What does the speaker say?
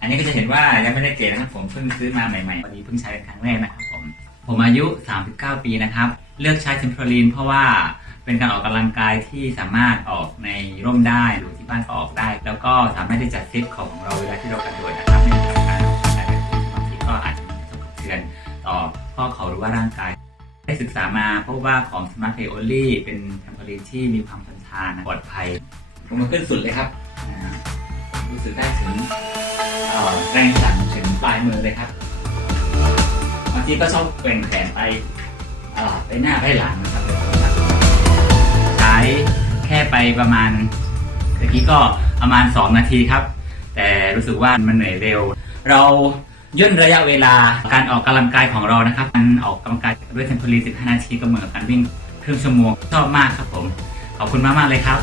อันนี้ก็จะเห็นว่ายังไม่ได้เกรดนะครับผมเพิ่งซื้อมาใหม่ๆวันนี้เพิ่งใช้เป็นครั้งแรกนะครับผมผมอายุ 39 ปีนะครับ เลือกใช้เทมโพลีนเพราะว่าเป็นการออกกำลังกายที่สามารถออกในร่มได้หรือที่บ้านก็ออกได้ แล้วก็สามารถที่จะฟิตของเราเวลาที่เรากระโดดนะครับไม่มีการออกกำลังกายแบบบางทีก็อาจจะมีกระทบกระเทือนต่อข้อเข่าหรือว่าร่างกาย ได้ศึกษามาพบว่าของ Smart Play Only เป็นเทมโพลีนที่มีความทนทานปลอดภัยผมมาขึ้นสุดเลยครับ รู้สึกได้ถึง แรงสั่นถึงปลายมือเลยครับบางทีก็ชอบแกว่งแขนไปไปหน้าไปหลังนะครับ ใช้แค่ไปประมาณเมื่อกี้ก็ประมาณ 2 นาทีครับ แต่รู้สึกว่ามันเหนื่อยเร็ว เราย่นระยะเวลาการออกกำลังกายของเรานะครับการออกกำลังกายด้วยเทมโพลี15 นาทีก็เหมือนกับการวิ่งครึ่งชั่วโมงชอบมากครับผม ขอบคุณมาก ๆ เลยครับ